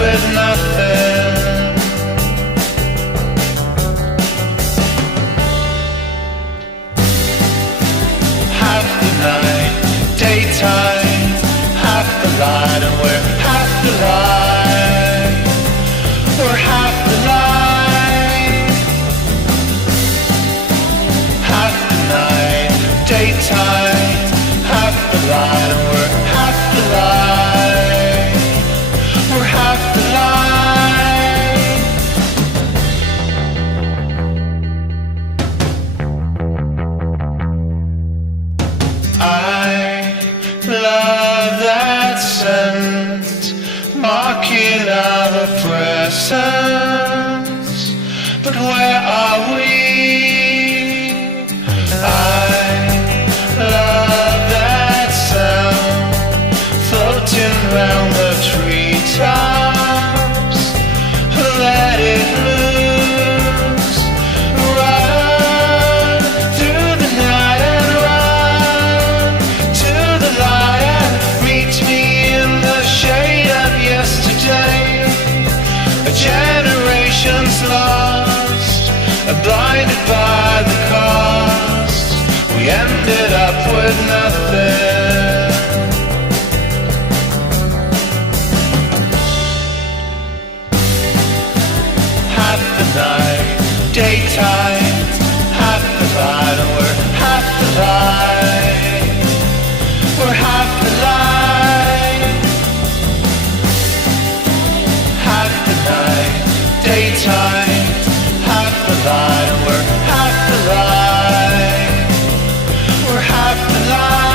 with nothing. Half the night, daytime, half the light, and we're half the light. We're half the light. Half the night, daytime, half the light, and we're half the light. We're half the light. I love that scent, mocking our presence. But where are we? I love that sound, floating round the treetops. Let it loose, run through the night and run to the light and meet me in the shade of yesterday. A generation's lost, blinded by the cost. We ended up with nothing. Half the night, daytime, half the light, and we're half the light. We're half the light. Half the night, daytime, half the light, and we're half the light. We're half the light.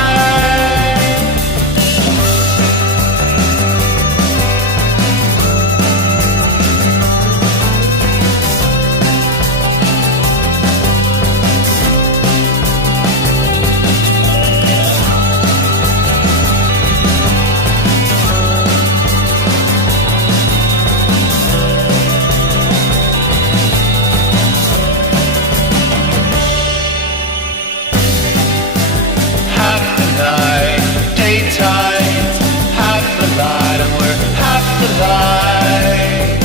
Half the night, daytime, half the light, and we're half the light.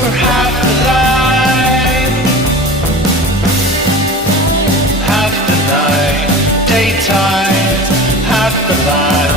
We're half the light. Half the night, daytime, half the light.